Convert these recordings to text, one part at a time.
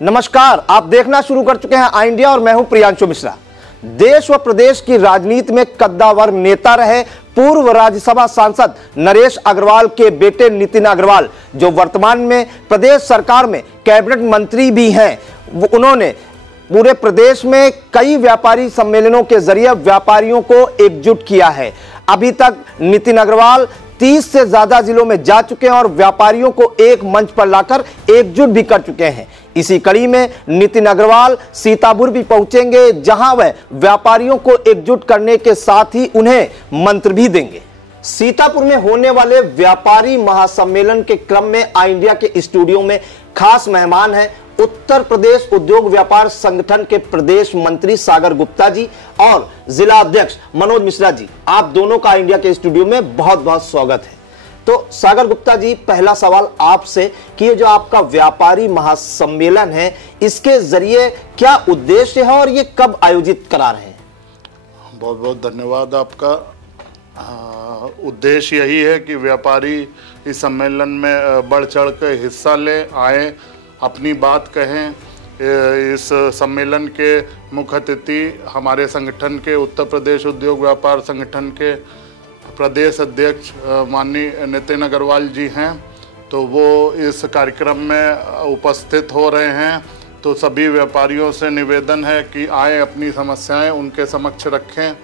नमस्कार, आप देखना शुरू कर चुके हैं आई इंडिया और मैं हूं प्रियांशु मिश्रा। देश व प्रदेश की राजनीति में कद्दावर नेता रहे पूर्व राज्यसभा सांसद नरेश अग्रवाल के बेटे नितिन अग्रवाल, जो वर्तमान में प्रदेश सरकार में कैबिनेट मंत्री भी हैं, उन्होंने पूरे प्रदेश में कई व्यापारी सम्मेलनों के जरिए व्यापारियों को एकजुट किया है। अभी तक नितिन अग्रवाल 30 से ज्यादा जिलों में जा चुके हैं और व्यापारियों को एक मंच पर लाकर एकजुट भी कर चुके हैं। इसी कड़ी में नितिन अग्रवाल सीतापुर भी पहुंचेंगे, जहां वह व्यापारियों को एकजुट करने के साथ ही उन्हें मंत्र भी देंगे। सीतापुर में होने वाले व्यापारी महासम्मेलन के क्रम में आई इंडिया के स्टूडियो में खास मेहमान हैं उत्तर प्रदेश उद्योग व्यापार संगठन के प्रदेश मंत्री सागर गुप्ता जी और जिला अध्यक्ष मनोज मिश्रा जी। आप दोनों का इंडिया के स्टूडियो में बहुत बहुत स्वागत है। तो सागर गुप्ता जी, पहला सवाल आपसे कि ये जो आपका व्यापारी महासम्मेलन है, इसके जरिए क्या उद्देश्य है और ये कब आयोजित करा रहे हैं? बहुत बहुत धन्यवाद आपका। उद्देश्य यही है कि व्यापारी इस सम्मेलन में बढ़ चढ़ कर हिस्सा ले आए, अपनी बात कहें। इस सम्मेलन के मुख्य अतिथि हमारे संगठन के उत्तर प्रदेश उद्योग व्यापार संगठन के प्रदेश अध्यक्ष माननीय नितिन अग्रवाल जी हैं, तो वो इस कार्यक्रम में उपस्थित हो रहे हैं। तो सभी व्यापारियों से निवेदन है कि आए, अपनी समस्याएं उनके समक्ष रखें,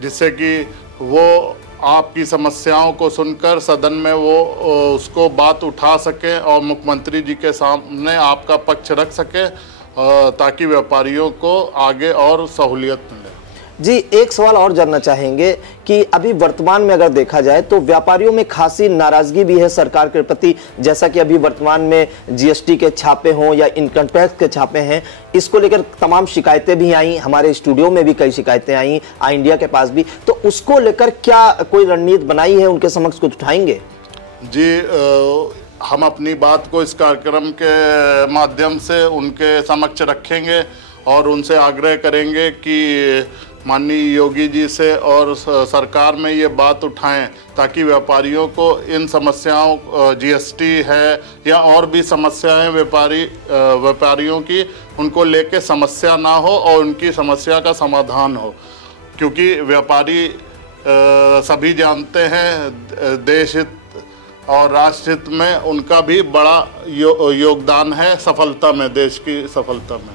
जिससे कि वो आपकी समस्याओं को सुनकर सदन में वो उसको बात उठा सकें और मुख्यमंत्री जी के सामने आपका पक्ष रख सकें, ताकि व्यापारियों को आगे और सहूलियत मिले। जी, एक सवाल और जानना चाहेंगे कि अभी वर्तमान में अगर देखा जाए तो व्यापारियों में खासी नाराजगी भी है सरकार के प्रति, जैसा कि अभी वर्तमान में जीएसटी के छापे हों या इनकम टैक्स के छापे हैं, इसको लेकर तमाम शिकायतें भी आई। हमारे स्टूडियो में भी कई शिकायतें आई, आई इंडिया के पास भी। तो उसको लेकर क्या कोई रणनीति बनाई है, उनके समक्ष कुछ उठाएंगे? जी, हम अपनी बात को इस कार्यक्रम के माध्यम से उनके समक्ष रखेंगे और उनसे आग्रह करेंगे कि माननीय योगी जी से और सरकार में ये बात उठाएं, ताकि व्यापारियों को इन समस्याओं, जीएसटी है या और भी समस्याएं व्यापारियों की, उनको लेके समस्या ना हो और उनकी समस्या का समाधान हो। क्योंकि व्यापारी सभी जानते हैं देश हित और राष्ट्र हित में उनका भी बड़ा योगदान है सफलता में, देश की सफलता में।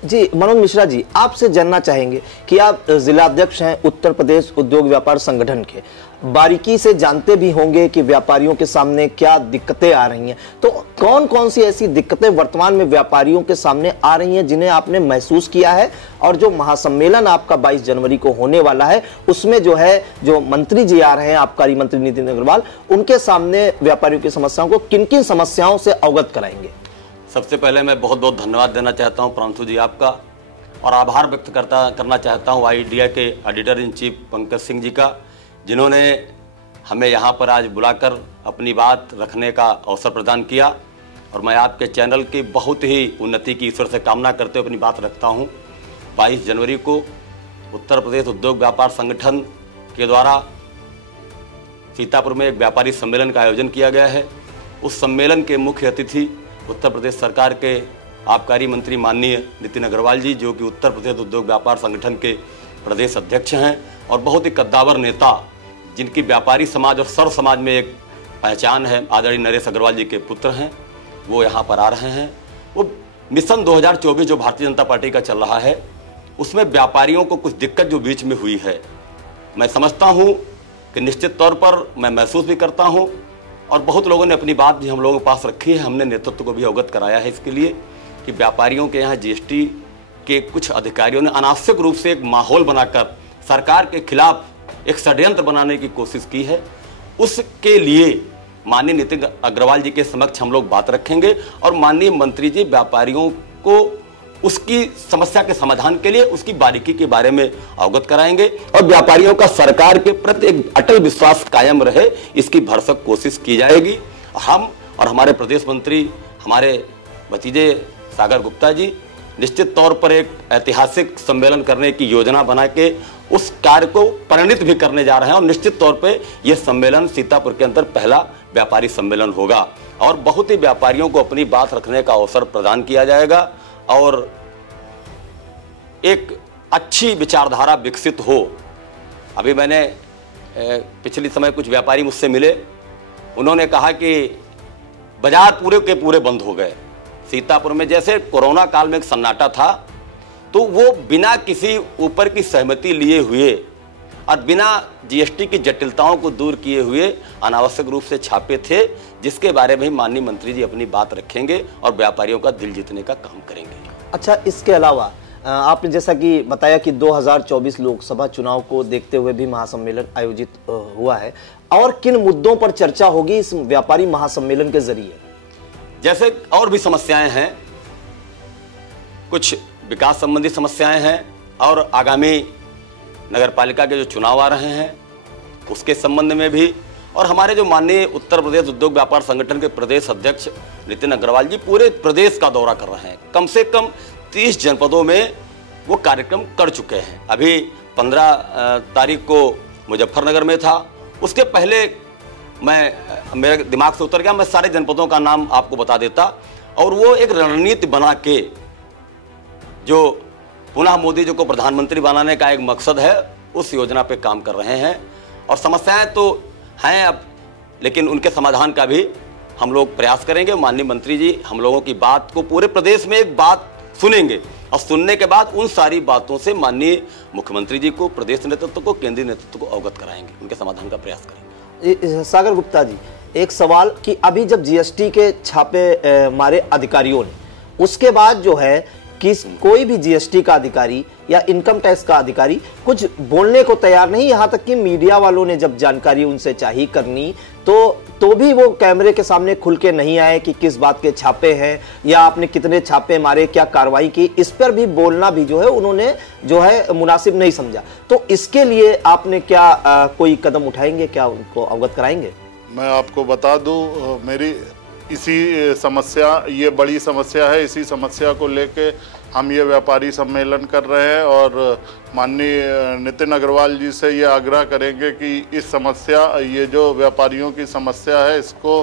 जी, मनोज मिश्रा जी, आपसे जानना चाहेंगे कि आप जिला अध्यक्ष हैं उत्तर प्रदेश उद्योग व्यापार संगठन के, बारीकी से जानते भी होंगे कि व्यापारियों के सामने क्या दिक्कतें आ रही हैं। तो कौन कौन सी ऐसी दिक्कतें वर्तमान में व्यापारियों के सामने आ रही हैं जिन्हें आपने महसूस किया है, और जो महासम्मेलन आपका 22 जनवरी को होने वाला है उसमें जो है, जो मंत्री जी आ रहे हैं आबकारी मंत्री नितिन अग्रवाल, उनके सामने व्यापारियों की समस्याओं को, किन किन समस्याओं से अवगत कराएंगे? सबसे पहले मैं बहुत बहुत धन्यवाद देना चाहता हूं प्रांशु जी आपका, और आभार व्यक्त करना चाहता हूं आई इंडिया के editor in chief Pankaj Singh ji का, जिन्होंने हमें यहां पर आज बुलाकर अपनी बात रखने का अवसर प्रदान किया। और मैं आपके चैनल की बहुत ही उन्नति की ईश्वर से कामना करते हुए अपनी बात रखता हूं। 22 जनवरी को उत्तर प्रदेश उद्योग व्यापार संगठन के द्वारा सीतापुर में एक व्यापारी सम्मेलन का आयोजन किया गया है। उस सम्मेलन के मुख्य अतिथि उत्तर प्रदेश सरकार के आबकारी मंत्री माननीय नितिन अग्रवाल जी, जो कि उत्तर प्रदेश उद्योग व्यापार संगठन के प्रदेश अध्यक्ष हैं और बहुत ही कद्दावर नेता, जिनकी व्यापारी समाज और सर्व समाज में एक पहचान है, आदरणीय नरेश अग्रवाल जी के पुत्र हैं, वो यहाँ पर आ रहे हैं। वो मिशन 2024 जो भारतीय जनता पार्टी का चल रहा है, उसमें व्यापारियों को कुछ दिक्कत जो बीच में हुई है, मैं समझता हूँ कि निश्चित तौर पर मैं महसूस भी करता हूँ, और बहुत लोगों ने अपनी बात भी हम लोगों के पास रखी है। हमने नेतृत्व को भी अवगत कराया है इसके लिए कि व्यापारियों के यहाँ जीएसटी के कुछ अधिकारियों ने अनावश्यक रूप से एक माहौल बनाकर सरकार के खिलाफ एक षड्यंत्र बनाने की कोशिश की है। उसके लिए माननीय नितिन अग्रवाल जी के समक्ष हम लोग बात रखेंगे और माननीय मंत्री जी व्यापारियों को उसकी समस्या के समाधान के लिए उसकी बारीकी के बारे में अवगत कराएंगे और व्यापारियों का सरकार के प्रति एक अटल विश्वास कायम रहे, इसकी भरसक कोशिश की जाएगी। हम और हमारे प्रदेश मंत्री, हमारे भतीजे सागर गुप्ता जी, निश्चित तौर पर एक ऐतिहासिक सम्मेलन करने की योजना बना के उस कार्य को परिणित भी करने जा रहे हैं और निश्चित तौर पे यह सम्मेलन सीतापुर के अंदर पहला व्यापारी सम्मेलन होगा और बहुत ही व्यापारियों को अपनी बात रखने का अवसर प्रदान किया जाएगा और एक अच्छी विचारधारा विकसित हो। अभी मैंने पिछले समय कुछ व्यापारी मुझसे मिले, उन्होंने कहा कि बाजार पूरे के पूरे बंद हो गए। सीतापुर में जैसे कोरोना काल में एक सन्नाटा था, तो वो बिना किसी ऊपर की सहमति लिए हुए और बिना जीएसटी की जटिलताओं को दूर किए हुए अनावश्यक रूप से छापे थे, जिसके बारे में माननीय मंत्री जी अपनी बात रखेंगे और व्यापारियों का दिल जीतने का काम करेंगे। अच्छा, इसके अलावा आपने जैसा कि बताया कि 2024 लोकसभा चुनाव को देखते हुए भी महासम्मेलन आयोजित हुआ है, और किन मुद्दों पर चर्चा होगी इस व्यापारी महासम्मेलन के जरिए? जैसे और भी समस्याएं हैं, कुछ विकास संबंधी समस्याएं हैं और आगामी नगर पालिका के जो चुनाव आ रहे हैं उसके संबंध में भी, और हमारे जो माननीय उत्तर प्रदेश उद्योग व्यापार संगठन के प्रदेश अध्यक्ष नितिन अग्रवाल जी पूरे प्रदेश का दौरा कर रहे हैं। कम से कम 30 जनपदों में वो कार्यक्रम कर चुके हैं। अभी 15 तारीख को मुजफ्फरनगर में था, उसके पहले मेरे दिमाग से उतर गया, मैं सारे जनपदों का नाम आपको बता देता। और वो एक रणनीति बना के, जो पुनः मोदी जी को प्रधानमंत्री बनाने का एक मकसद है, उस योजना पे काम कर रहे हैं। और समस्याएं तो हैं अब, लेकिन उनके समाधान का भी हम लोग प्रयास करेंगे। माननीय मंत्री जी हम लोगों की बात को पूरे प्रदेश में एक बात सुनेंगे और सुनने के बाद उन सारी बातों से माननीय मुख्यमंत्री जी को, प्रदेश नेतृत्व को, केंद्रीय नेतृत्व को अवगत कराएंगे, उनके समाधान का प्रयास करेंगे। सागर गुप्ता जी, एक सवाल कि अभी जब जीएसटी के छापे मारे अधिकारियों ने, उसके बाद जो है कि कोई भी जीएसटी का अधिकारी या इनकम टैक्स का अधिकारी कुछ बोलने को तैयार नहीं, यहां तक कि मीडिया वालों ने जब जानकारी उनसे चाहिए करनी तो भी वो कैमरे के सामने खुल के नहीं आए कि किस बात के छापे हैं या आपने कितने छापे मारे, क्या कार्रवाई की, इस पर भी बोलना भी जो है उन्होंने जो है मुनासिब नहीं समझा। तो इसके लिए आपने क्या कोई कदम उठाएंगे, क्या उनको अवगत कराएंगे? मैं आपको बता दूं, मेरी इसी समस्या, ये बड़ी समस्या है, इसी समस्या को लेके हम ये व्यापारी सम्मेलन कर रहे हैं और माननीय नितिन अग्रवाल जी से ये आग्रह करेंगे कि इस समस्या, ये जो व्यापारियों की समस्या है, इसको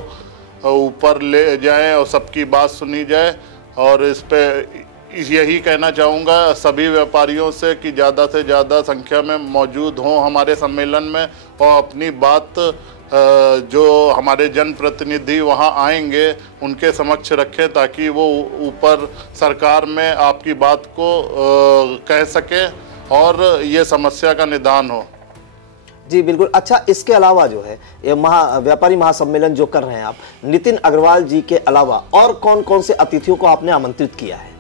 ऊपर ले जाएं और सबकी बात सुनी जाए। और इस पे यही कहना चाहूँगा सभी व्यापारियों से कि ज़्यादा से ज़्यादा संख्या में मौजूद हों हमारे सम्मेलन में और अपनी बात जो हमारे जनप्रतिनिधि वहाँ आएंगे उनके समक्ष रखें, ताकि वो ऊपर सरकार में आपकी बात को कह सके और ये समस्या का निदान हो। जी बिल्कुल। अच्छा, इसके अलावा जो है ये व्यापारी महासम्मेलन जो कर रहे हैं आप, नितिन अग्रवाल जी के अलावा और कौन कौन से अतिथियों को आपने आमंत्रित किया है?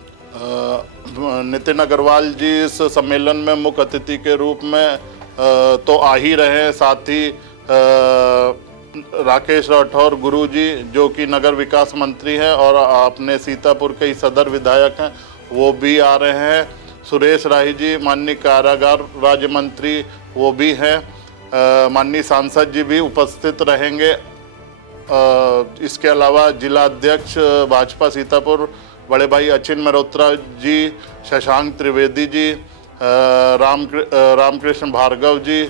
नितिन अग्रवाल जी इस सम्मेलन में मुख्य अतिथि के रूप में तो आ ही रहे हैं, साथ ही राकेश राठौर गुरुजी जो कि नगर विकास मंत्री हैं और अपने सीतापुर के ही सदर विधायक हैं, वो भी आ रहे हैं। सुरेश राही जी माननीय कारागार राज्य मंत्री, वो भी हैं। माननीय सांसद जी भी उपस्थित रहेंगे। इसके अलावा जिला अध्यक्ष भाजपा सीतापुर बड़े भाई अचिन मल्होत्रा जी, शशांक त्रिवेदी जी, रामकृष्ण भार्गव जी,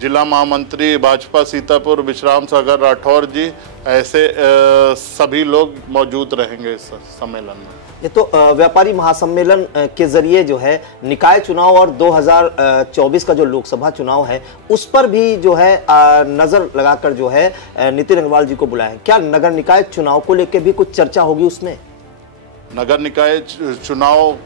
जिला महामंत्री भाजपा सीतापुर विश्राम सागर राठौर जी, ऐसे सभी लोग मौजूद रहेंगे इस सम्मेलन में। ये तो व्यापारी महासम्मेलन के जरिए जो है निकाय चुनाव और 2024 का जो लोकसभा चुनाव है उस पर भी जो है नजर लगाकर जो है नितिन अग्रवाल जी को बुलाया है। क्या नगर निकाय चुनाव को लेकर भी कुछ चर्चा होगी उसमें? नगर निकाय चुनाव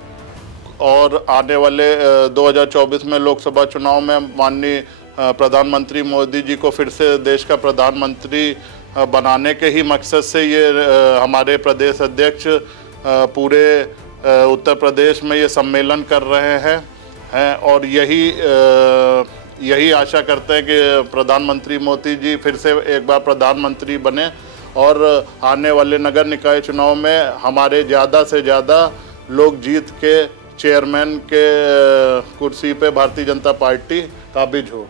और आने वाले 2024 में लोकसभा चुनाव में माननीय प्रधानमंत्री मोदी जी को फिर से देश का प्रधानमंत्री बनाने के ही मकसद से ये हमारे प्रदेश अध्यक्ष पूरे उत्तर प्रदेश में ये सम्मेलन कर रहे हैं और यही आशा करते हैं कि प्रधानमंत्री मोदी जी फिर से एक बार प्रधानमंत्री बने और आने वाले नगर निकाय चुनाव में हमारे ज़्यादा से ज़्यादा लोग जीत के चेयरमैन के कुर्सी पे भारतीय जनता पार्टी काबिज हो।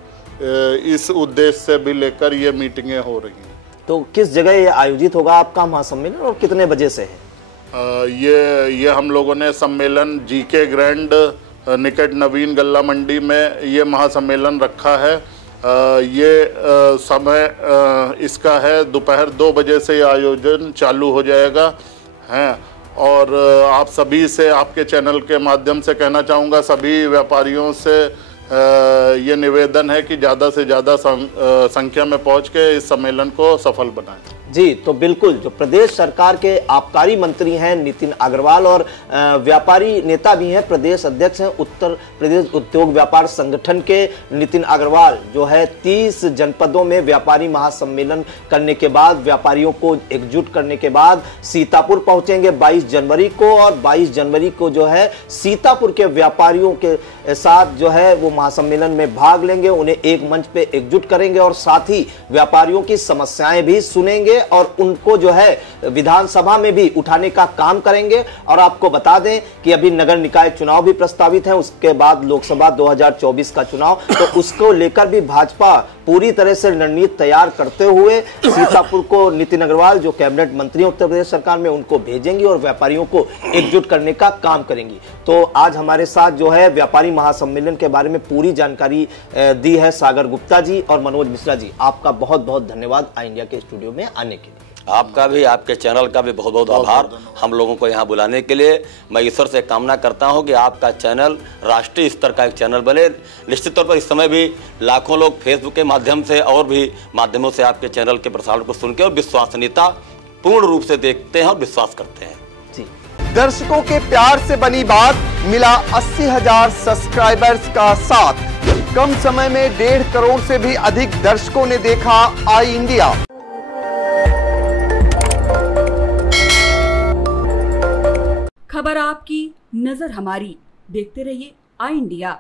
इस उद्देश्य से भी लेकर ये मीटिंगें हो रही हैं। तो किस जगह ये आयोजित होगा आपका महासम्मेलन और कितने बजे से है? ये हम लोगों ने सम्मेलन जीके ग्रैंड निकट नवीन गल्ला मंडी में ये महासम्मेलन रखा है। ये समय इसका है दोपहर 2 बजे से आयोजन चालू हो जाएगा हैं। और आप सभी से आपके चैनल के माध्यम से कहना चाहूँगा, सभी व्यापारियों से ये निवेदन है कि ज़्यादा से ज़्यादा संख्या में पहुँच के इस सम्मेलन को सफल बनाएं। जी, तो बिल्कुल जो प्रदेश सरकार के आबकारी मंत्री हैं नितिन अग्रवाल और व्यापारी नेता भी हैं, प्रदेश अध्यक्ष हैं उत्तर प्रदेश उद्योग व्यापार संगठन के नितिन अग्रवाल, जो है 30 जनपदों में व्यापारी महासम्मेलन करने के बाद, व्यापारियों को एकजुट करने के बाद सीतापुर पहुंचेंगे 22 जनवरी को। और 22 जनवरी को जो है सीतापुर के व्यापारियों के साथ जो है वो महासम्मेलन में भाग लेंगे, उन्हें एक मंच पे एकजुट करेंगे और साथ ही व्यापारियों की समस्याएं भी सुनेंगे और उनको जो है विधानसभा में भी उठाने का काम करेंगे। और आपको बता दें कि अभी नगर निकाय चुनाव भी प्रस्तावित है, उसके बाद लोकसभा 2024 का चुनाव, तो उसको लेकर भी भाजपा पूरी तरह से रणनीति तैयार करते हुए सीतापुर को नितिन अग्रवाल जो कैबिनेट मंत्री उत्तर प्रदेश सरकार में, उनको भेजेंगी और व्यापारियों को एकजुट करने का काम करेंगी। तो आज हमारे साथ जो है व्यापारी महासम्मेलन के बारे में पूरी जानकारी दी है सागर गुप्ता जी और मनोज मिश्रा जी। आपका बहुत बहुत धन्यवाद आई इंडिया के स्टूडियो में आने के लिए। आपका भी, आपके चैनल का भी बहुत बहुत आभार हम लोगों को यहाँ बुलाने के लिए। मैं ईश्वर से कामना करता हूँ कि आपका चैनल राष्ट्रीय स्तर का एक चैनल बने। निश्चित तौर पर इस समय भी लाखों लोग फेसबुक के माध्यम से और भी माध्यमों से आपके चैनल के प्रसारण को सुन के और विश्वसनीयता पूर्ण रूप से देखते हैं और विश्वास करते हैं। जी, दर्शकों के प्यार से बनी बात, मिला 80,000 सब्सक्राइबर्स का साथ। कम समय में 1.5 करोड़ से भी अधिक दर्शकों ने देखा आई इंडिया। खबर आपकी, नजर हमारी। देखते रहिए आई इंडिया।